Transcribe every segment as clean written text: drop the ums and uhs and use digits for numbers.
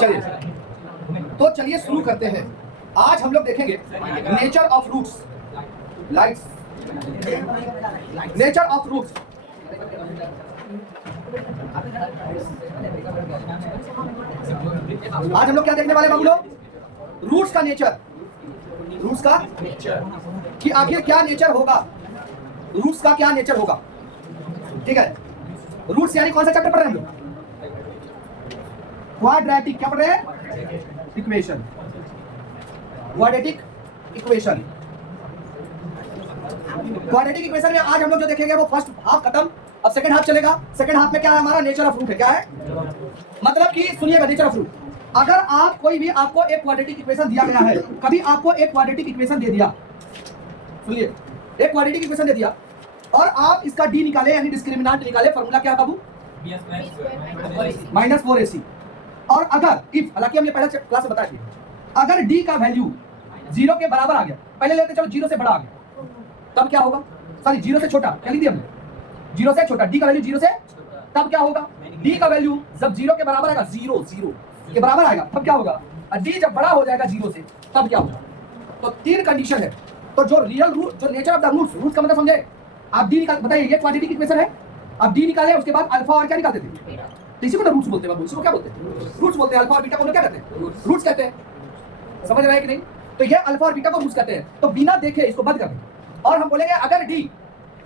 चलिए तो चलिए शुरू करते हैं। आज हम लोग देखेंगे nature of roots, lights, nature of roots. आज हम लोग क्या देखने वाले बाबू लोग? रूट्स का नेचर, रूट्स का कि आखिर क्या नेचर होगा, रूट्स का क्या नेचर होगा। ठीक है, रूट्स यानी कौन सा चैप्टर पढ़ रहे हैं हम लोग? क्वाड्रेटिक, क्या पढ़ रहे हैं? Equation, quadratic equation. Quadratic equation में आज हम लोग जो देखेंगे वो फर्स्ट हाफ खत्म, अब सेकंड हाफ चलेगा। सेकंड हाफ में क्या है हमारा? नेचर ऑफ रूट है। क्या है मतलब कि सुनिएगा, नेचर ऑफ रूट। अगर आप कोई भी आपको एक क्वाड्रेटिक इक्वेशन दिया गया है, कभी आपको एक क्वाड्रेटिक इक्वेशन दे दिया, सुनिए, एक क्वाड्रेटिक इक्वेशन दे दिया और आप इसका डी निकाले यानी डिस्क्रिमिनेंट निकाले, फार्मूला क्या है बाबू? -4ac। और अगर इफ, हालांकि हम ये पहले क्लास में बताए थे, अगर डी का वैल्यू 0 के बराबर आ गया, पहले लेते चलो 0 से बड़ा आ गया, तब क्या होगा? सॉरी 0 से छोटा, क्या लिख दिया हमने? 0 से छोटा, डी का वैल्यू 0 से, तब क्या होगा? डी का वैल्यू जब 0 के बराबर आएगा, 0 के बराबर आएगा, तब क्या होगा? डी जब बड़ा हो जाएगा 0 से, तब क्या होगा? तो तीन कंडीशन है। तो जो रियल रूट, जो nature of the roots, roots का मतलब समझे आप? डी निकाल, बताइए ये क्वाड्रेटिक इक्वेशन है, आप डी निकाले, उसके बाद अल्फा और क्या निकालते थे? तो इसी को ना रूट्स बोलते हैं बाबू, इसी को क्या बोलते हैं? रूट्स बोलते हैं। अल्फा और बीटा को क्या कहते हैं? रूट्स कहते हैं। समझ रहे हैं कि नहीं? तो ये अल्फा और बीटा को रूट्स कहते हैं। तो बिना देखे इसको बंद कर दें और हम बोलेंगे अगर डी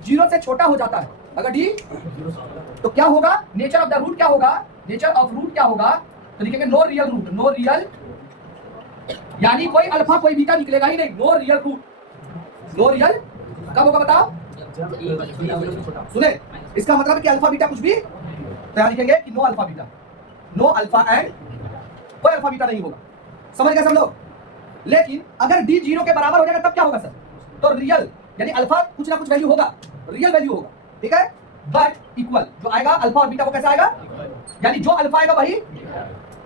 0 से छोटा हो जाता है, अगर डी, तो क्या होगा? नेचर ऑफ द रूट क्या होगा? नेचर ऑफ रूट क्या होगा? तो लिखेंगे no real root, no real, यानी कोई अल्फा कोई बीटा निकलेगा ही नहीं, no real root. No real कब होगा बताओ? सुने, इसका मतलब कि अल्फा बीटा कुछ भी, तो यहां लिखेंगे कि no alpha beta, no alpha and कोई अल्फा बीटा नहीं होगा। समझ गए सब लोग? लेकिन अगर डी 0 के बराबर हो जाएगा तब क्या होगा सर? तो रियल यानी अल्फा कुछ ना कुछ वैल्यू होगा, रियल वैल्यू होगा, ठीक है, बट इक्वल जो आएगा अल्फा और बीटा वो कैसा आएगा? यानी जो अल्फा आएगा वही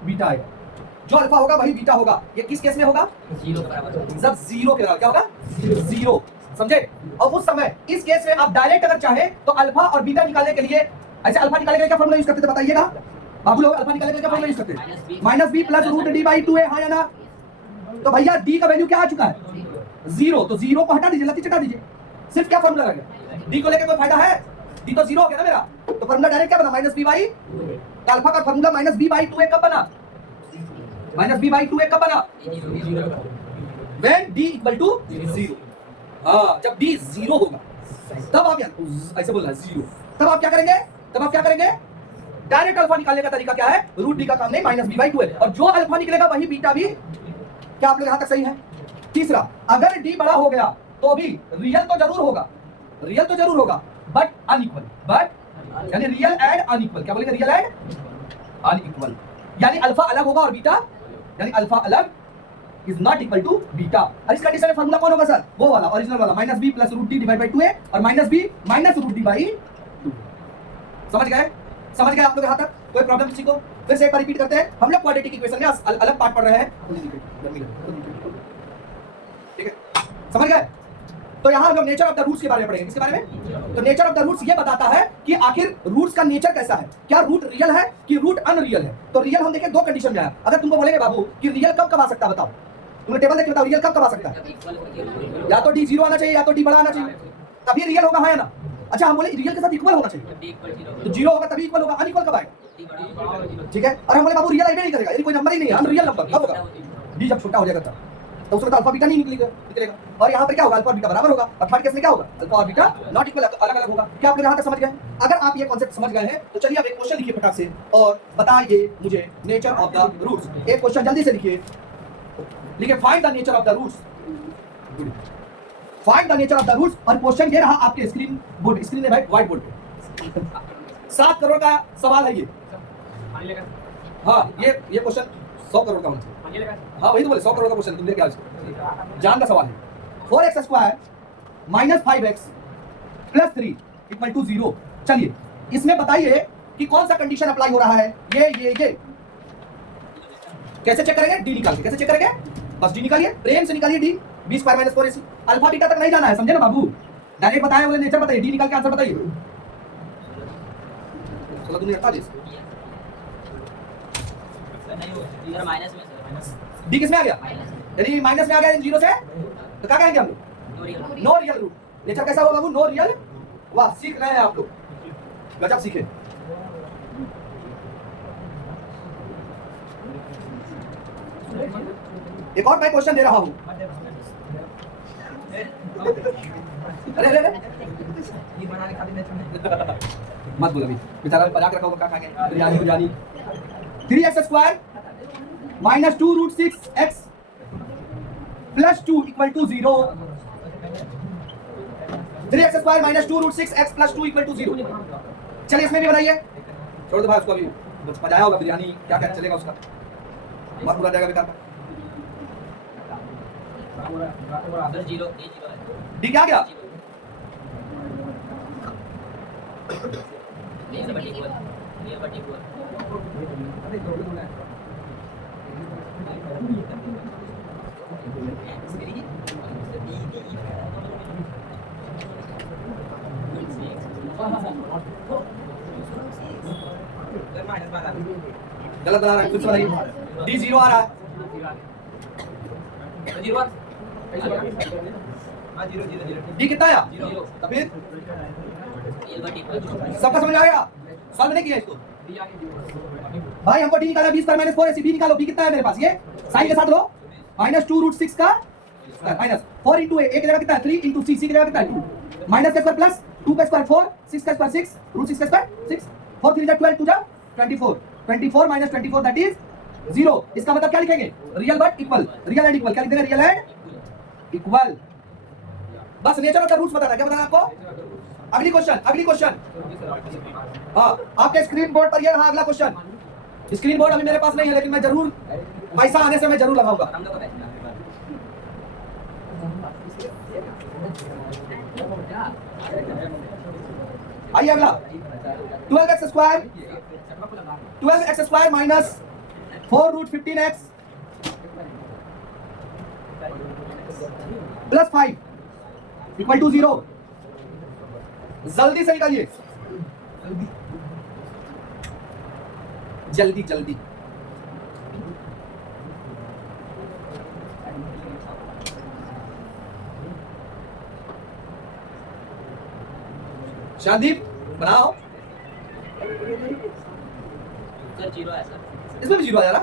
बीटा आएगा, जो अल्फा होगा वही बीटा होगा। ये किस केस में होगा? 0 के बराबर, जब 0 के बराबर, क्या होगा? 0, समझे? और उस समय इस केस में आप डायरेक्ट अगर चाहे तो अल्फा और बीटा निकालने के लिए, ऐसे अल्फा निकालने के लिए क्या फॉर्मूला यूज करते थे बताइएगा बाबू लोग? अल्फा निकालने के लिए क्या फॉर्मूला यूज करते थे? -b + √d/2a, हाँ या ना? तो भैया डी का वैल्यू क्या आ चुका है? 0, तो 0 को हटा दीजिए, लती चटा दीजिए, सिर्फ क्या फॉर्मूला रह गया? डी को लेके कोई फायदा है? डी तो 0 हो गया ना मेरा, तो फॉर्मूला डायरेक्ट क्या बना? -b/2a। अल्फा का फॉर्मूला -b/2a कब बना? -b/2a कब बना? when d = 0। हाँ, जब d 0 होगा तब आप ऐसे बोलना 0, तब आप क्या करेंगे? तब आप क्या करेंगे? डायरेक्ट अल्फा निकालने का तरीका क्या है? रूट डी का काम नहीं, -b/2a, और जो अल्फा निकलेगा वही बीटा भी। क्या आप लोग यहां तक सही है? तीसरा, अगर डी बड़ा हो गया तो भी रियल तो जरूर होगा, रियल तो जरूर होगा, बट अनइक्वल, बट यानी रियल एंड अनइक्वल। क्या बोलेंगे? रियल एंड अनइक्वल, यानी अल्फा अलग होगा और बीटा, यानी अल्फा अलग is not equal to beta. और इस कंडीशन में फार्मूला कौन होगा सर? वो वाला ओरिजिनल वाला, -b + √d/2a और -b - √d/2। समझ गए? समझ गए आप लोग यहां तक? कोई प्रॉब्लम किसी को? फिर से एक बार रिपीट करते हैं, हम लोग क्वाड्रेटिक इक्वेशन में अलग पार्ट पढ़ रहे हैं, ठीक है? समझ गए? तो यहां हम लोग नेचर ऑफ द रूट्स के बारे में पढ़ेंगे। किसके बारे में? तो नेचर ऑफ द रूट्स ये बताता है कि आखिर रूट्स का नेचर कैसा है, क्या रूट रियल है कि रूट अनरियल है। तो रियल हम देखें दो कंडीशन में है। अगर तुमको बोलेंगे बाबू कि रियल कब कब आ सकता है, बताओ, तुमने टेबल देख के बताओ रियल कब कब आ सकता है? या तो डी 0 आना चाहिए या तो डी बड़ा आना चाहिए, तभी रियल होगा, हाँ या ना? अच्छा, हम बोले रियल के साथ इक्वल होना चाहिए, तो 0 होगा तभी इक्वल होगा, अनइक्वल कब आएगा? ठीक है, और हम बोले बाबू रियल आइडिया नहीं करेगा, यानी कोई नंबर ही नहीं है, अनरियल नंबर कब होगा? डी जब छोटा हो जाएगा तो उसमें तो अल्फा बीटा नहीं निकलेगा। और यहाँ पर क्या होगा? अल्फा और बीटा बराबर होगा, और थर्ड केस में क्या होगा? अल्फा और बीटा नॉट इक्वल, अलग अलग होगा। क्या आप लोग यहाँ तक समझ गए? अगर आप ये कॉन्सेप्ट समझ गए हैं तो चलिए अब एक क्वेश्चन लिखिए फटाक से और बताइए मुझे नेचर ऑफ द रूट्स। एक क्वेश्चन जल्दी से लिखिए, लिखिए find the nature of the roots, find the nature of the roots. और क्वेश्चन ये रहा आपके स्क्रीन बोर्ड, स्क्रीन में व्हाइट बोर्ड पे 7 करोड़ का सवाल है ये। हाँ, ये क्वेश्चन 100 करोड़ का होना चाहिए। हाँ वही तो बोले, 100 करोड़ का क्वेश्चन तुम लेके आओ, जान का सवाल है। 4x² - 5x + 3 = 0। चलिए इसमें बताइए कि कौन सा कंडीशन अप्लाई हो रहा है? ये कैसे चेक करेंगे? डी निकाल के। कैसे चेक करेंगे? बस डी निकालिए, प्रेम से निकालिए D, b² - 4ac। Alpha beta तक नहीं जाना है, समझे ना बाबू? डायरेक्ट बताए बोले नेचर बताइए, डी निकाल के आंसर बताइए। 16 दूनी 48। इधर माइनस में सर, डी किस में आ गया? यदि माइनस में आ गया जीरो से तो क्या कहेंगे हम लोग? No real. No real root. नेचर कैसा होगा बाबू? No real. वाह, सीख रहे हैं आप लोग, गजब सीखे। एक और मैं क्वेश्चन दे रहा हूं। अरे अरे अरे मत बोल, अभी बेचारा बजा के रखा होगा, क्या खाएंगे? Biryani biryani. 3x² minus 2 root 6x plus 2 equal to 0। 3x² minus 2 root 6x plus 2 equal to 0। चलिए इसमें भी बनाइए। छोड़ दो भाई उसको, अभी बजाया होगा बिरयानी, क्या क्या चलेगा उसका, मत बुरा जाएगा बेकार। सर जीरो, ये जीरो है। डी क्या गया? Real but equal, real but equal. गलत बना रहा है, फिर से बनाइए। डी 0 आ रहा है। जीरो डी कितना आया? जीरो। तो फिर रियल बट इक्वल। सबका समझ आएगा? सॉल्व नहीं किया इसको भाई, हमको डी निकाला 20 माइनस 4 ऐसी। बी निकालो, बी कितना है मेरे पास? ये साइन के साथ लो, माइनस 2 रूट 6 का माइनस 4 इंटू ए की जगह कितना है? 3 इंटू सी, सी की जगह कितना है? 2 माइनस का स्क्वायर प्लस 2 का स्क्वायर 4, 6 का स्क्वायर 6, रूट 6 का स्क्वायर 6, 4 3 12 2 24, 24 माइनस 24 दैट इज 0। इसका मतलब क्या लिखेंगे? Real but equal, real and equal. क्या लिख देंगे? Real and equal. बस नेचर ऑफ द रूट्स बताना। क्या बताना आपको? अगली क्वेश्चन। हाँ, आपके स्क्रीन बोर्ड पर ये रहा अगला क्वेश्चन। स्क्रीन बोर्ड अभी मेरे पास नहीं है, लेकिन मैं जरूर पैसा आने से मैं जरूर लगाऊंगा। आइए अगला। 12x² minus 4 root 15x plus 5 equal to 0। जल्दी से निकालिए, जल्दी जल्दी। शादीप बनाओ। सर जीरो है सर। इसमें भी 0 आ जा रहा?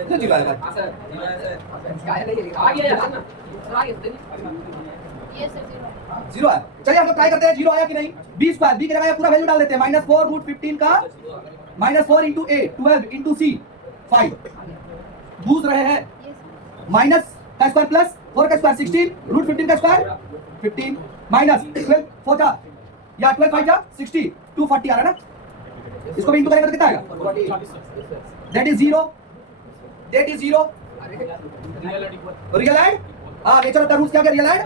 इसमें 0 आया भाई। आ गया यार ना, सर आ गया। ये सर जीरो। 0 आया। चलिए हम लोग ट्राई करते हैं 0 आया कि नहीं। बी स्क्वायर, बी की जगह पूरा वैल्यू डाल देते हैं। माइनस 4 रूट 15 का माइनस 4 इंटू ए 12 इंटू सी 5। बूझ रहे हैं? माइनस का स्क्वायर प्लस 4 का स्क्वायर 16 रूट 15 का स्क्वायर 15 माइनस 12 4 जा या 12 5 जा 60 240 आ रहा है ना। इसको भी इंटू करेंगे तो कितना आएगा? That is 0। Real and nature of the roots क्या है? Real and.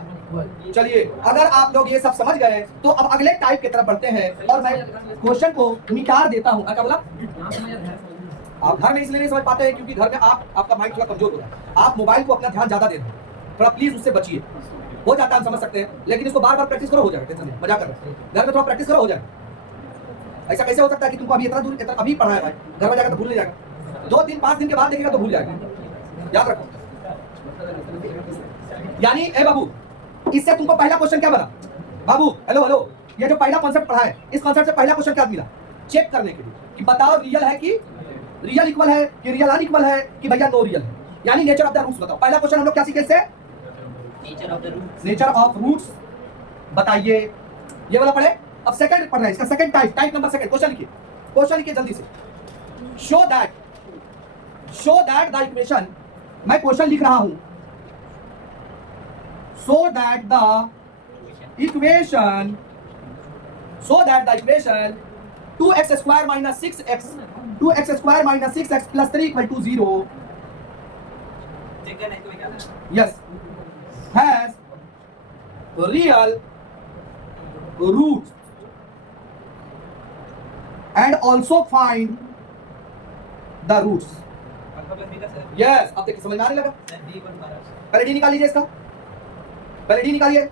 चलिए अगर आप लोग ये सब समझ गए तो अब अगले टाइप की तरफ बढ़ते हैं और मैं क्वेश्चन को निकाल देता हूं। क्या बोला? आप घर में इसलिए नहीं समझ पाते हैं क्योंकि घर में आपका माइंड थोड़ा कमजोर होता है। आप मोबाइल को अपना ध्यान ज्यादा दे रहे हैं, थोड़ा प्लीज उससे बचिए। हो जाता है, हम समझ सकते हैं, लेकिन इसको बार बार प्रैक्टिस करो, हो जाएगा। टेंशन नहीं, मजा कर रहे हैं। घर में थोड़ा प्रैक्टिस करो, हो जाएगा। ऐसा कैसे हो सकता है कि तुमको अभी इतना दूर अभी पढ़ा है भाई, घर में जाकर तो भूल नहीं जाएगा। 2 दिन 5 दिन के बाद देखेगा तो भूल जाएगा, याद रखो। यानी ए बाबू, इससे तुमको पहला क्वेश्चन क्या बना? बाबू हेलो हेलो, ये जो पहला कॉन्सेप्ट पढ़ा है, इस कॉन्सेप्ट से पहला क्वेश्चन क्या मिला? चेक करने के लिए कि बताओ रियल है कि रियल इक्वल है कि रियल अनइक्वल है कि भैया नो रियल है। यानी नेचर ऑफ द रूट्स बताओ। पहला क्वेश्चन हम लोग क्या सीखे इससे? Nature of the roots. Nature of roots बताइए, ये वाला पढ़े। अब सेकंड पढ़ रहे हैं, इसका second type number second. Question लिखिए जल्दी से। शो दैट द इक्वेशन, मैं क्वेश्चन लिख रहा हूं। so that the equation 2x square minus 6x plus 3 equal to 0 yes has real roots and also find the roots। yes, अब देखिए समझ में आने लगा। पहले डी निकाल लीजिए, इसका पहले डी निकालिए।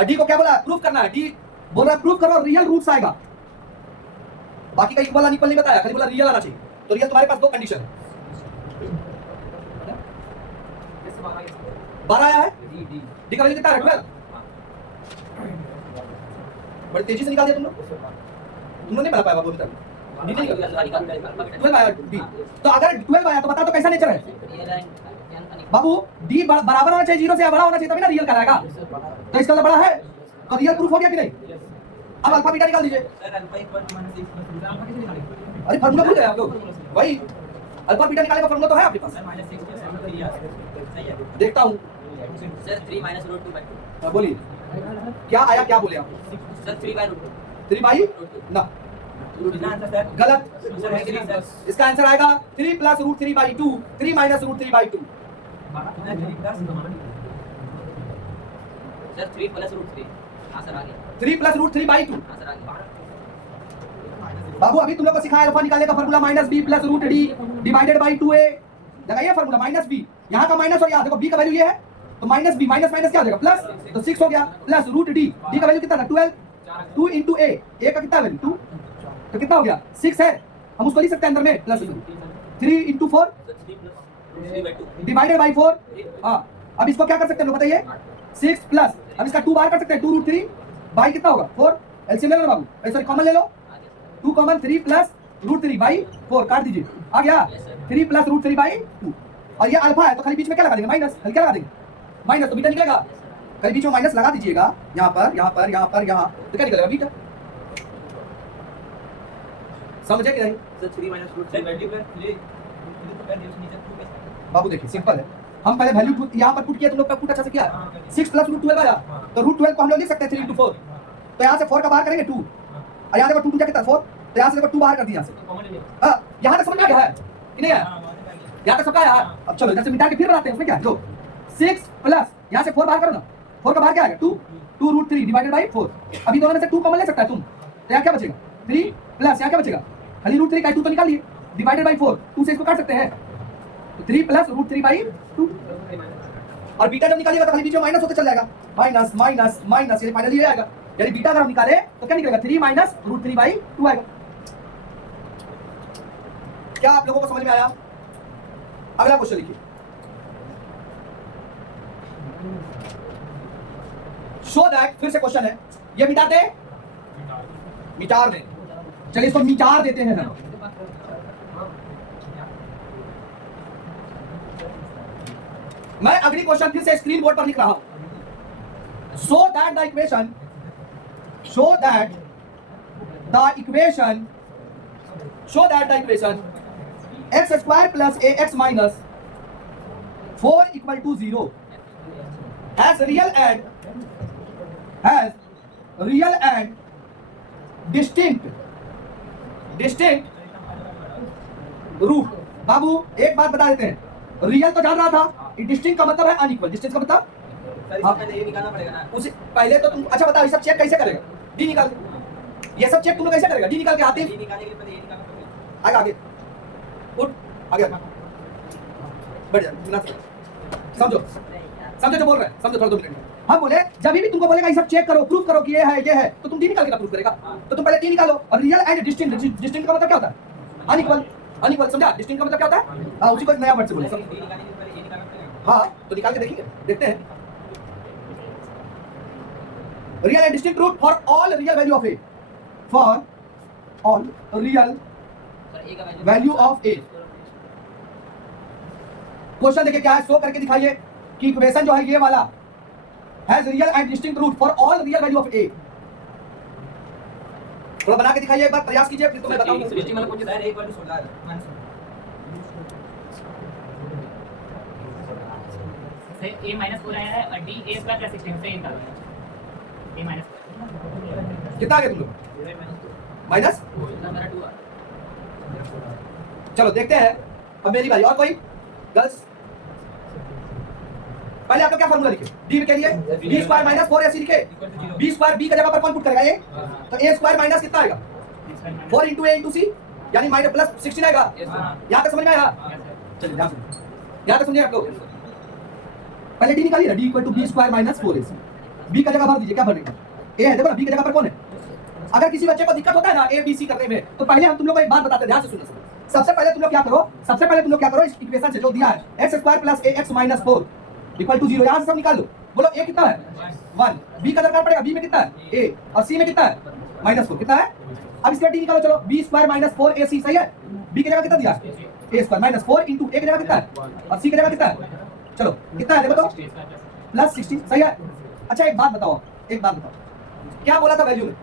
डी को क्या बोला? प्रूफ करना है। डी बोल रहा है प्रूफ करो रियल रूट्स आएगा। बाकी का इक्वल अनइक्वल नहीं बताया, खाली बोला रियल आना चाहिए। तो रियल तुम्हारे पास दो कंडीशन है। 12 आया है, डी का वैल्यू कितना है 12। बड़ी तेजी से निकाल दिया तुम लोग नहीं बना पाया बाबू अभी तक। डी नहीं निकाला, 12 आया डी। तो अगर 12 आया तो बता तो कैसा नेचर है बाबू? डी बराबर होना चाहिए 0 से, या बड़ा होना चाहिए तभी ना रियल कराएगा। तो इसका मतलब बड़ा है, तो रियल प्रूफ हो गया कि नहीं? अब अल्फा बीटा निकाल दीजिए। अरे फार्मूला भूल गए आप लोग? वही अल्फा बीटा निकालने का फार्मूला तो है आपके पास। देखता हूँ सर 3 माइनस रूट 2/2। बोलिए क्या आया, क्या बोले आप? सर 3/2 3 बाई ना, गलत। इसका आंसर आएगा 3 plus root 3/2, 3 minus root 3/2। Sir 3 plus root 3। हाँ सर आ गया। 3 प्लस रूट 3/2। हाँ सर आ गया। बाबू अभी तुम लोग को सिखाया अल्फा निकालने का formula minus b plus root d divided by 2a। लगाइए फार्मूला माइनस बी, यहाँ का माइनस और यहाँ देखो बी का वैल्यू ये है, तो माइनस बी माइनस माइनस क्या हो जाएगा प्लस, तो 6 हो गया, प्लस रूट डी, डी का वैल्यू कितना था 12, 2 इंटू ए का कितना वैल्यू 2, तो कितना हो गया 6 है। हम उसको लिख सकते हैं अंदर में प्लस 3 इंटू 4 डिवाइडेड बाई 4। हाँ अब इसको क्या कर सकते हैं लोग बताइए, 6 प्लस, अब इसका 2 बाहर कर सकते हैं, 2 रूट 3 बाई कितना होगा 4, एलसीएम ले लो बाबू, सॉरी कॉमन ले लो, 2 कॉमन 3 प्लस रूट 3 बाई 4 काट दीजिए, आ गया 3 प्लस रूट 3 बाई 2। और ये अल्फा है तो खाली बीच में क्या लगा देंगे माइनस, खाली क्या लगा देंगे माइनस, तो बीटा निकलेगा, खाली बीच में माइनस लगा दीजिएगा, यहाँ पर यहाँ पर यहाँ पर यहाँ, तो क्या निकलेगा बीटा। समझे कि नहीं? सर 3 माइनस रूट 3/2 बाबू देखिए सिंपल है, हम पहले वैल्यू यहाँ पर पुट किया, तुम लोग का पुट अच्छा से किया, 6 प्लस रूट 12 आया, तो रूट 12 को हम लोग लिख सकते हैं 3 इंटू 4, तो यहाँ से 4 का बाहर करेंगे 2, और यहाँ देखो 2 क्या कितना 4, तो यहाँ से देखो 2 बाहर कर दिया यहाँ से। हाँ यहाँ तक समझ में आ गया है कि नहीं आया? यहाँ तक सबका आया। अब चलो इधर से मिटा के फिर बनाते हैं, उसमें क्या है, जो 6 प्लस यहाँ से 4 बाहर करो ना, 4 का बाहर क्या आएगा 2 रूट 3 डिवाइडेड बाई 4। अभी दोनों में से 2 कॉमन ले सकता है तुम, तो यहाँ क्या बचेगा 3 प्लस यहाँ क्या बचेगा खाली रूट 3 का 2 तो निकाल लिए, डिवाइडेड बाई 4, 2 से इसको काट सकते हैं, तो 3 प्लस रूट 3/2। और बीटा जब निकालिएगा तो खाली बीच में माइनस होकर चल जाएगा, माइनस माइनस माइनस, यानी फाइनली ये आएगा, यानी बीटा अगर हम निकाले तो क्या निकलेगा 3 माइनस रूट 3/2 आएगा। क्या आप लोगों को समझ में आया? अगला क्वेश्चन लिखिए, शो दैट, फिर से क्वेश्चन है, ये मिटा दे मिटार दे, चलिए इसको मिटार देते हैं हम। मैं अगली क्वेश्चन फिर से स्क्रीन बोर्ड पर लिख रहा हूं, so that the equation x square plus ax minus 4 equal to 0 has real and distinct root. बाबू एक बात बता देते हैं, रियल तो जान रहा था, डिस्टिंक्ट का मतलब है अनइक्वल, डिस्टिंक्ट का मतलब ये निकालना पड़ेगा ना। उसे पहले तो तुम अच्छा बताओ ये सब चेक कैसे करेगा, डी निकाल के, ये सब चेक तुम लोग कैसे करेगा, डी निकाल के आते ये निकालने के लिए पहले ये निकालना पड़ेगा। आगे आगे उठ आगे बढ़ जा, समझो जो बोल रहे हैं, समझो थोड़ा 2 मिनट। हम बोले जब भी तुमको बोलेगा ये सब चेक करो, प्रूफ करो कि ये है, तो तुम डी निकाल के प्रूफ करेगा, तो तुम पहले डी निकालो। और रियल एंड डिस्टिंक्ट का मतलब क्या होता है अनइक्वल, समझा? डिस्टिंक्ट का मतलब क्या होता है, हाँ उसी को नया वर्ड से बोले। ये निकालने के लिए पहले ये निकालना पड़ेगा। हाँ तो निकाल के देखते हैं। Real and distinct root for all real value of A, for all real sir A का वैल्यू ऑफ ए। क्वेश्चन देखिए क्या है, शो करके दिखाइए कि इक्वेशन जो है ये वाला has real and distinct root for all real value of A. थोड़ा बना के दिखाइए, एक बार प्रयास कीजिए, फिर तो मैं बताऊंगा। सर ए इक्वल टू 16 से a माइनस 4 आया है और d a स्क्वायर प्लस 16 से निकाल a माइनस कितना आ गया तुम लोग माइनस? मेरा 2 चलो देखते हैं, अब मेरी बारी। और कोई गर्ल्स? पहले आप लोग क्या फॉर्मूला लिखे डी के लिए, बी स्क्वायर माइनस 4 ऐसे लिखे, बी स्क्वायर बी का जगह पर कौन पुट करेगा ए, तो ए स्क्वायर माइनस कितना आएगा 4 इंटू ए इंटू सी, यानी माइनस प्लस 16 आएगा। यहाँ तक समझ में आया? चलिए ध्यान से यहाँ तक समझिए आप लोग। पहले डी निकालिए ना, d equal to b square minus 4ac, b का जगह भर दीजिए, क्या भरेगा ए है, देखो ना बी की जगह पर कौन है अगर किसी बच्चे को दिक्कत होता है ना ABC करने में, तो पहले हम तुम लोग को एक बात बताते हैं, ध्यान से सुनना। सबसे पहले तुम लोग क्या करो, इस इक्वेशन से जो दिया है x square plus ax minus 4 equal to 0, यहाँ से सब निकाल लो। बोलो a कितना है 1, b का दरकार पड़ेगा, b में कितना है a, और c में कितना है -4, कितना है। अब इसका d निकालो, चलो b स्क्वायर माइनस 4ac सही है। b की जगह कितना दिया a square minus 4 into a की जगह कितना है, और c की जगह कितना है, चलो कितना है देखो तो प्लस 60 सही है। अच्छा एक बात बताओ, क्या बोला था वैल्यू में,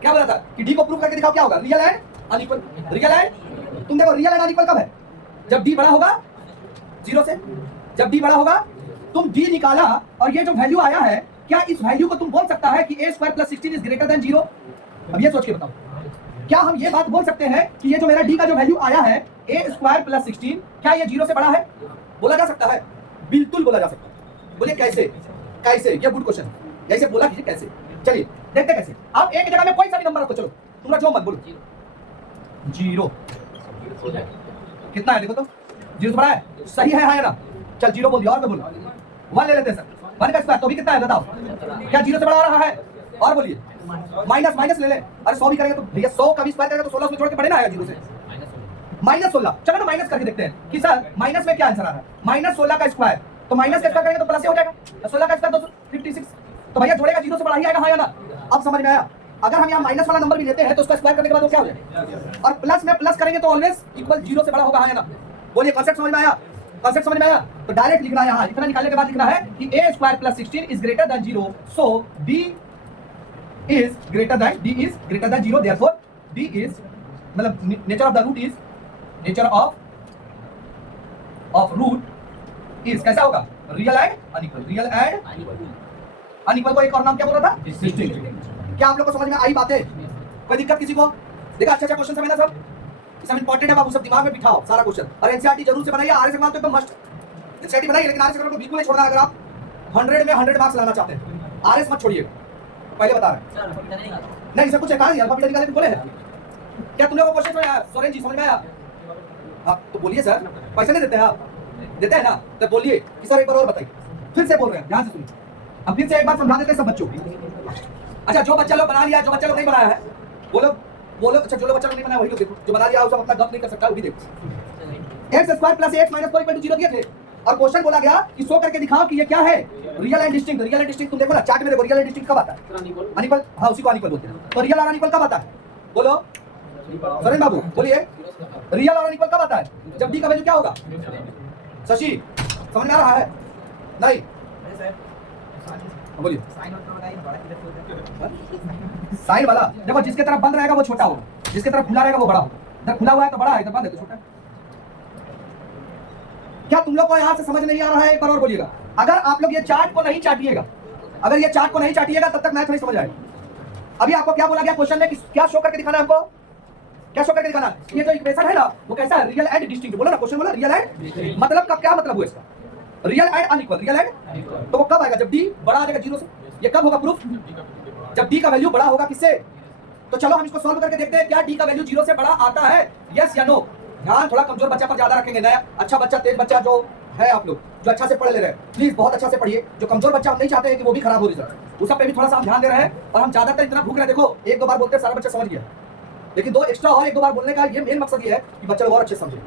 क्या बोला था कि d को प्रूव करके दिखाओ क्या होगा, real and unequal. Real and, तुम देखो रियल एंड अनइक्वल कब है, जब d बड़ा होगा 0 से, जब d बड़ा होगा तुम d निकाला और ये जो वैल्यू आया है, क्या इस वैल्यू को तुम बोल सकता है कि a square plus 16 is greater than 0। अब ये सोच के बताओ, क्या हम ये बात बोल सकते हैं कि ये जो मेरा d का जो वैल्यू आया है a स्क्वायर प्लस 16, क्या ये 0 से बड़ा है, बोला जा सकता है, बिल्कुल बोला जा सकता है। बोलिए कैसे, ये गुड क्वेश्चन है, जैसे बोला कीजिए कैसे। चलिए देखते हैं कैसे। अब a की जगह में कोई सा भी नंबर रखो, चलो तुम रखो मत, बोलो 0 कितना है देखो तो, 0 से बड़ा है, सही है ना, चल 0 बोल दिया, और मैं बोलूं 1 ले लेते हैं सर, 1 का स्क्वायर तो भी कितना है बताओ, क्या 0 से बड़ा आ रहा है, और बोलिए माइनस ले ले, अरे 100 भी करेंगे तो भैया 100 का भी स्क्वायर करेंगे तो 16 उसमें छोड़ के बड़े ना आएगा 0 से -16। चलो ना माइनस करके देखते हैं कि सर माइनस में क्या आंसर आ रहा है, -16 का स्क्वायर, तो माइनस का स्क्वायर करेंगे तो प्लस ही हो जाएगा, 16 का स्क्वायर 256, तो भैया जोड़ेगा 0 से बड़ा ही आएगा, हाँ या ना। अब समझ में आया, अगर हम यहाँ माइनस वाला नंबर भी लेते हैं तो उसका स्क्वायर करने के बाद वो क्या हो जाएगा, और प्लस में प्लस करेंगे तो ऑलवेज इक्वल 0 से बड़ा होगा, हाँ या ना। बोलिए कॉन्सेप्ट समझ में आया, तो डायरेक्ट लिखना है यहाँ, इतना निकालने के बाद लिखना है कि a square plus 16 is greater than 0, so d is greater than 0, therefore d is, मतलब nature of the root is, nature of root is कैसा होगा, रियल एंड अनइक्वल को एक और नाम क्या बोल रहा था, डिस्टिंक्ट। क्या आप लोग को समझ में आई बातें, कोई दिक्कत किसी को, देखा अच्छा क्वेश्चन समझना सब, सब इंपॉर्टेंट है बाबू, सब दिमाग में बिठाओ सारा क्वेश्चन। और एनसीईआरटी जरूर से बनाइए, आरएस एग्जाम तो एकदम मस्ट एनसीईआरटी बनाइए, लेकिन आरएस एग्जाम को बिल्कुल नहीं छोड़ना। अगर आप 100 में 100 मार्क्स लाना चाहते हैं, आरएस मत छोड़िएगा, पहले बता रहे हैं। नहीं सब कुछ है, कहा अल्फाबेट निकाले बोले हैं, क्या तुम लोगों को क्वेश्चन में सोरेन जी समझ में आया, हाँ तो बोलिए सर, पैसे नहीं देते हैं आप, देते हैं ना, तो बोलिए कि सर एक बार और बताइए, फिर से बोल रहे हैं, ध्यान से सुनिए, अब फिर से एक बार समझा देते हैं सब बच्चों को। अच्छा जो बच्चा लोग बना लिया, जो बच्चा लोग नहीं बनाया है, बोलो, अच्छा जो लोग बच्चा लोग नहीं बनाया वही लोग देखो, जो बना लिया उसको अपना गप नहीं कर सकता वो भी देखो। x square plus ax minus 4 equal to 0 दिए थे, और क्वेश्चन बोला गया कि शो करके दिखाओ कि ये क्या है, रियल एंड डिस्टिंक्ट। तुम देखो ना चार्ट में देखो, रियल एंड डिस्टिंक्ट कब आता है, अनइक्वल, हाँ उसी को अनइक्वल बोलते हैं। तो रियल और अनइक्वल कब आता है, बोलो सरेन बाबू बोलिए, रियल और अनइक्वल कब आता है, जब d का वैल्यू क्या होगा, शशि समझ में आ रहा है, नहीं बोलिए साइन वाला, देखो जिसके तरफ बंद रहेगा वो छोटा होगा, जिसके तरफ खुला रहेगा वो बड़ा होगा, इधर खुला हुआ है तो बड़ा है, इधर बंद है तो छोटा है। क्या तुम लोग को यहाँ से समझ नहीं आ रहा है, एक बार और बोलिएगा। अगर आप लोग ये चार्ट को नहीं चाटिएगा, तब तक मैथ नहीं समझ आएगा। अभी आपको क्या बोला गया क्वेश्चन में, क्या शो करके दिखाना है हमको, क्या शो करके दिखाना, ये जो इक्वेशन है ना वो कैसा है, रियल एंड डिस्टिंक्ट। बोलो ना, क्वेश्चन बोला रियल एंड, मतलब का क्या मतलब हुआ इसका, real and unequal, real and, तो वो कब आएगा, जब d बड़ा आ जाएगा 0 से। ये कब होगा प्रूफ, जब d का वैल्यू बड़ा होगा किससे। तो चलो हम इसको सॉल्व करके देखते हैं, क्या d का वैल्यू 0 से बड़ा आता है, यस या नो। ध्यान थोड़ा कमजोर बच्चा पर ज्यादा रखेंगे, नया अच्छा बच्चा, तेज बच्चा जो है, आप लोग जो अच्छा से पढ़ ले रहे हैं प्लीज बहुत अच्छा से पढ़िए। जो कमजोर बच्चा हम नहीं चाहते हैं कि वो भी खराब हो रिजल्ट, उस सब पे भी थोड़ा सा हम ध्यान दे रहे हैं। और हम ज्यादातर इतना भूख रहे हैं, देखो 1-2 बार बोलते हैं सारा बच्चा समझ गया, लेकिन 2 एक्स्ट्रा और 1-2 बार बोलने का ये मेन मकसद ये है कि बच्चा और अच्छे समझे।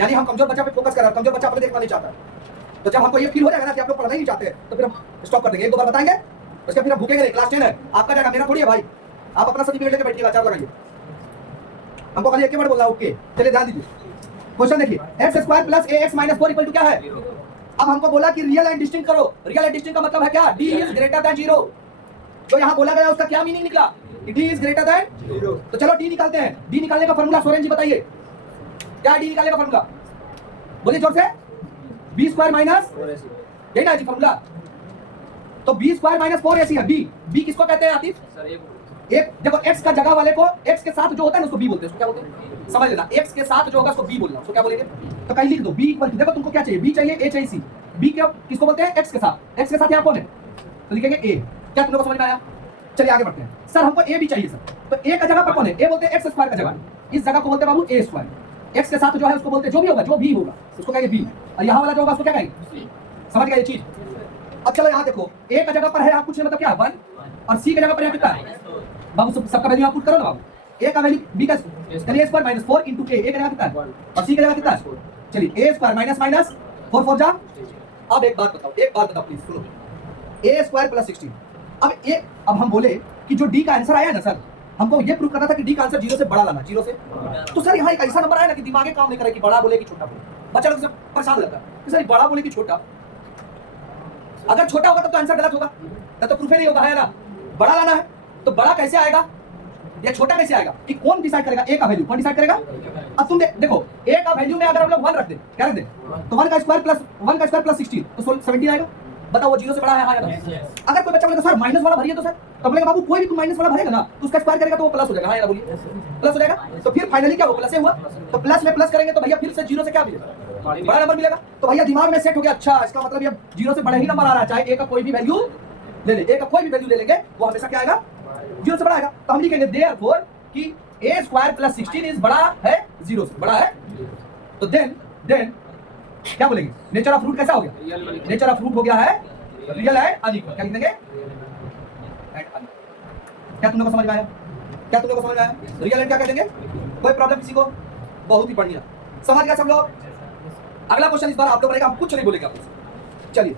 यानी हम कमजोर बच्चा पे फोकस कर रहे हैं, कमजोर बच्चा अपने देखना नहीं चाहता। तो जब हमको ये फील हो जाएगा ना कि आप लोग पढ़ना ही नहीं चाहते, तो फिर हम स्टॉप कर देंगे, 1-2 बार बताएंगे, उसके फिर हम भूखेंगे नहीं। क्लास 10 है, आपका जाएगा, मेरा थोड़ी है भाई। आप अपना सर्टिफिकेट लेके बैठिएगा, चार लगाइए, हमको खाली एक बार बोलना ओके। चलिए ध्यान दीजिए, क्वेश्चन देखिए, x square plus ax minus 4 equal to क्या है। अब हमको बोला कि रियल एंड डिस्टिंक्ट करो, रियल एंड डिस्टिंक्ट का मतलब है क्या, d इज ग्रेटर देन 0। तो यहाँ बोला गया उसका क्या मीनिंग निकला, d इज ग्रेटर देन 0। तो चलो d निकालते हैं, d निकालने का फॉर्मूला सोरेन जी बताइए, क्या d निकालने का फॉर्मूला, बोलिए जोर से, b स्क्वायर माइनस, यही ना जी फॉर्मूला। तो b स्क्वायर माइनस 4ac है, b किसको कहते हैं आतिफ, एक देखो x का जगह वाले को, x के साथ जो होता है ना उसको b बोलते हैं, उसको क्या बोलते हैं समझ लेना, x के साथ जो होगा उसको b बोलना, उसको क्या बोलेंगे। तो कहीं लिख दो b इक्वल, देखो तुमको क्या चाहिए, b चाहिए, a चाहिए, c, b क्या किसको बोलते हैं, x के साथ यहाँ कौन है, तो लिखेंगे a। क्या तुम लोग को समझ में आया, चलिए आगे बढ़ते हैं। सर हमको a भी चाहिए सर, तो a का जगह पर कौन है, a बोलते हैं x स्क्वायर का जगह, इस जगह को बोलते हैं बाबू a स्क्वायर। x के साथ जो है उसको बोलते हैं, जो भी होगा उसको कहेंगे b, और यहाँ वाला जो होगा उसको क्या कहेंगे, समझ गए ये चीज। अब चलो यहाँ देखो, a का जगह पर है यहाँ कुछ मतलब क्या है 1, और c की जगह पर यहाँ कितना है, बाबू सबका वैल्यू आप पुट करो ना बाबू। ए का वैल्यू बी का चलिए a स्क्वायर माइनस 4 इंटू ए का जगह कितना है और सी का जगह कितना है। चलिए a स्क्वायर माइनस माइनस 4 4 जा। अब एक बात बताओ प्लीज सुनो, a स्क्वायर प्लस 16। अब हम बोले कि जो d का आंसर आया ना सर, हमको ये प्रूव करना था कि d का आंसर 0 से बड़ा लाना, 0 से। तो सर यहाँ एक ऐसा नंबर आया ना कि दिमागे काम नहीं करे कि बड़ा बोले कि छोटा बोले, बच्चा लोग से परेशान हो जाता है कि सर बड़ा बोले कि छोटा। अगर छोटा होगा तब तो आंसर गलत होगा, तब तो प्रूफ ही नहीं होगा, है ना। बड़ा लाना है तो बड़ा कैसे आएगा या छोटा कैसे आएगा कि कौन डिसाइड करेगा, ए का वैल्यू कौन डिसाइड करेगा। अब तुम देखो ए का वैल्यू में अगर हम लोग 1 रख दे, क्या रख दे, तो 1 का स्क्वायर प्लस 16 तो 17 आएगा। बताओ वो 0 से बड़ा है हाँ या ना। अगर कोई बच्चा बोलेगा सर माइनस वाला भरिए, तो सर तो बोलेगा बाबू कोई भी तुम माइनस वाला भरेगा ना तो उसका स्क्वायर करेगा तो वो प्लस हो जाएगा, हाँ या ना बोलिए, प्लस हो जाएगा। तो फिर फाइनली क्या वो प्लस हुआ, तो प्लस में प्लस करेंगे तो भैया फिर से 0 से क्या मिलेगा, बड़ा नंबर मिलेगा। तो भैया दिमाग में सेट हो गया, अच्छा इसका मतलब ये 0 से बड़ा ही नंबर आ रहा है, चाहे ए का कोई भी वैल्यू ले ले, ए का कोई भी वैल्यू ले लेंगे वो हमेशा क्या आएगा, 0 से बड़ा आएगा। तो हम लिखेंगे देयरफॉर कि a स्क्वायर प्लस 16 इज बड़ा है 0 से, बड़ा है। तो देन क्या बोलेंगे, नेचर ऑफ रूट कैसा हो गया, नेचर ऑफ रूट हो गया है रियल है अनइक्वल। क्या लिखेंगे, क्या तुम लोगों को समझ में आया, क्या तुम लोगों को समझ में आया, रियल एंड क्या कह देंगे, कोई प्रॉब्लम किसी को, बहुत ही बढ़िया समझ गया सब लोग। अगला क्वेश्चन इस बार आप लोग बनेगा, हम कुछ नहीं बोलेंगे आपको। चलिए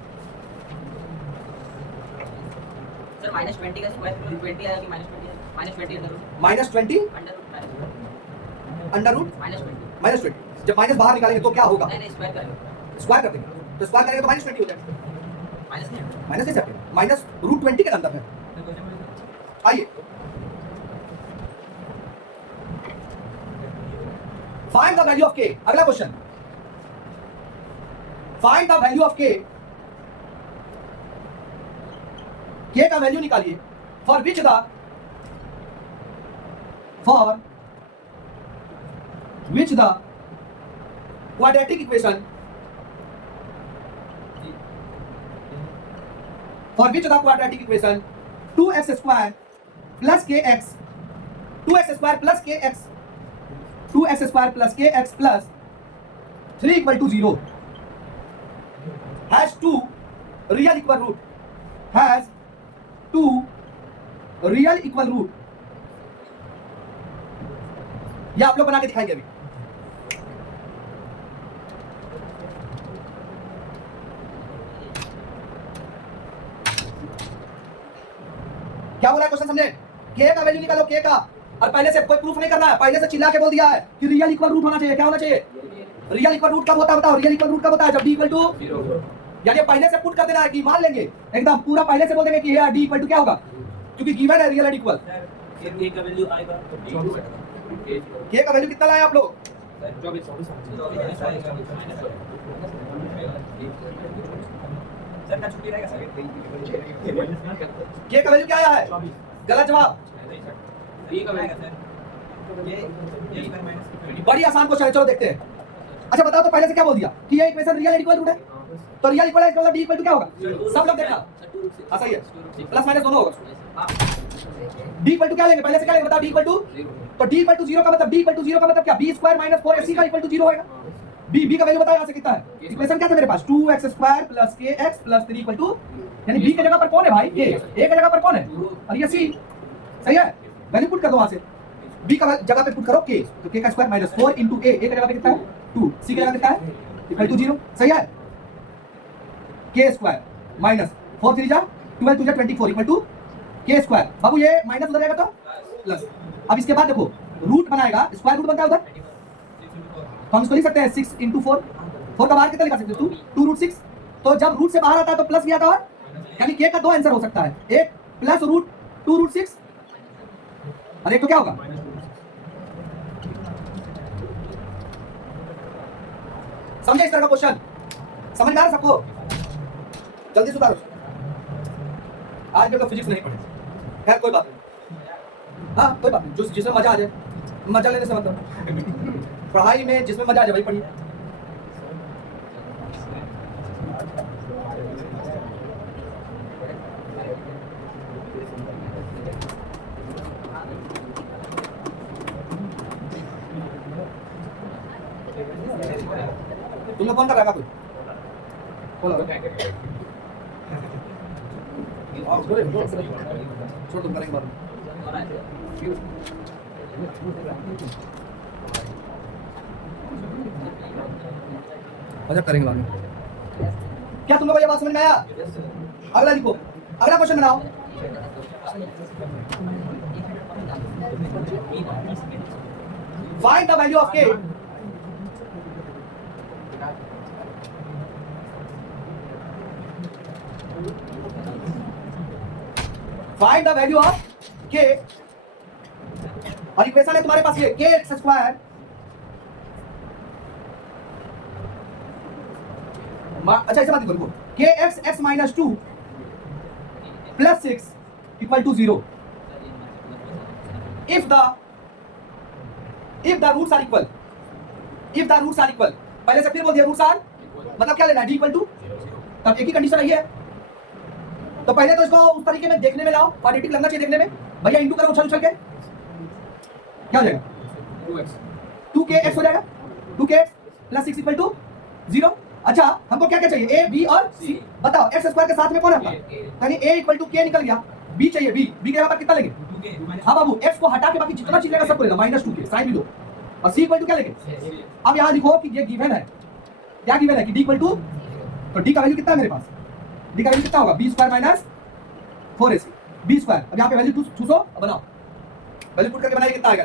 सर -20 का स्क्वायर 20 आया कि -20 -20 अंडर रूट -20। जब माइनस बाहर निकालेंगे तो क्या होगा, नहीं स्क्वायर करेंगे, स्क्वायर कर देंगे, तो स्क्वायर करेंगे तो -20 हो जाएगा, माइनस नहीं माइनस कैसे आएगा, माइनस रूट 20 के अंदर है। आइए find the value of k। अगला question, find the value of k। k का वैल्यू निकालिए for which the quadratic equation for which the quadratic equation 2x square plus kx 2x square plus kx 2x square plus kx plus 3 equal to 0 has two real equal root, has two real equal root। ये आप लोग बना के दिखाएंगे अभी। क्या बोला question समझे, k का वैल्यू निकालो k का, और पहले से कोई प्रूफ नहीं करना है, पहले से चिल्ला के बोल दिया है कि रियल इक्वल रूट होना चाहिए। क्या होना चाहिए, रियल इक्वल रूट कब होता है बताओ, रियल इक्वल रूट कब होता है, जब d इक्वल टू 0। यानी पहले से पुट कर देना है कि मान लेंगे एकदम पूरा पहले से बोल देंगे कि ये d इक्वल टू क्या होगा, क्योंकि गिवन है रियल एंड इक्वल। k का वैल्यू आएगा k का वैल्यू कितना लाए आप लोग, 24 सर का छुट्टी रहेगा सर, k का वैल्यू क्या आया है, गलत जवाब। बड़ी आसान क्वेश्चन है, चलो देखते हैं। अच्छा बताओ तो पहले से क्या बोल दिया कि ये equation real and equal root है, तो रियल इक्वल मतलब d इक्वल टू क्या होगा, सब लोग देखना, हाँ सही है, प्लस माइनस दोनों होगा। d इक्वल टू क्या लेंगे, पहले से क्या लेंगे बताओ, d इक्वल टू, तो d इक्वल टू 0 का मतलब, d इक्वल टू 0 का मतलब क्या, b स्क्वायर माइनस 4ac का इक्वल टू 0 होगा। b का वैल्यू बताओ यहाँ से कितना है, इक्वेशन क्या था मेरे पास, 2x square plus kx plus 3 equal to, यानी b की जगह पर कौन है भाई, a की जगह पर कौन है, और ये c, सही है। वैल्यू पुट कर दो वहां से, b का जगह पे पुट करो k, तो k का स्क्वायर माइनस 4 इंटू a की जगह पे कितना है 2, c की जगह कितना है इक्वल टू 0, सही है। k स्क्वायर माइनस 4 3 जा 12 2 जा 24 इक्वल टू k स्क्वायर। बाबू ये माइनस उधर जाएगा तो प्लस। अब इसके बाद देखो रूट बनाएगा, स्क्वायर रूट बनता है उधर, तो हम इसको लिख सकते हैं 6 इंटू 4, 4 का बाहर कितना लिखा सकते हैं 2 रूट 6, तो जब रूट से बाहर आता है तो प्लस भी आता है, यानी k का दो आंसर हो सकता है, एक प्लस रूट 2 रूट 6 और एक तो क्या होगा, समझे इस तरह का क्वेश्चन, समझ में आ रहा सबको, जल्दी सुधारो। आज के तो फिजिक्स नहीं पढ़े, खैर कोई बात नहीं, हाँ कोई बात नहीं, जो जिसमें मजा आ जाए, मजा लेने से मतलब पढ़ाई में जिसमें मजा आ जाए वही पढ़िए। तुम लोग कौन कर रहा है कोई, छोड़ तुम करेंगे बाद में। और आए अच्छा करेंगे बाद में। क्या तुम लोग को ये बात समझ में आया? अगला लिखो, अगला क्वेश्चन बनाओ। फाइंड द वैल्यू ऑफ के फाइंड द वैल्यू ऑफ के, और इक्वेशन है तुम्हारे पास ये के एक्स स्क्वायर अच्छा ऐसे बात लिखो, k x x minus 2 plus 6 equal to 0 if the roots are equal, if the roots are equal, पहले से फिर बोल दिया रूट्स आर मतलब क्या लेना है, d इक्वल टू, तब एक ही कंडीशन रही है। तो पहले तो इसको उस तरीके में देखने में लाओ, क्वाड्रेटिक लगना चाहिए देखने में, भैया इंटू करो उछल उछल के, क्या हो जाएगा 2kx हो जाएगा, 2kx प्लस 6 इक्वल टू 0। अच्छा हमको क्या क्या चाहिए, a b और c, बताओ एक्स स्क्वायर के साथ में कौन है आपका, यानी a इक्वल टू k निकल गया, b चाहिए, b के यहाँ पर कितना लेंगे, हाँ बाबू x को हटा के बाकी जितना चीज लेगा सब लेगा -2k साइन भी लो, और c इक्वल टू क्या लेंगे। अब यहाँ लिखो कि ये गिवन है, क्या गिवन है कि d इक्वल टू, तो d का वैल्यू कितना है मेरे पास, d का वैल्यू कितना होगा b square minus 4ac, b square, अब यहाँ पे वैल्यू 200 बनाओ, वैल्यू पुट करके बनाइए कितना आएगा।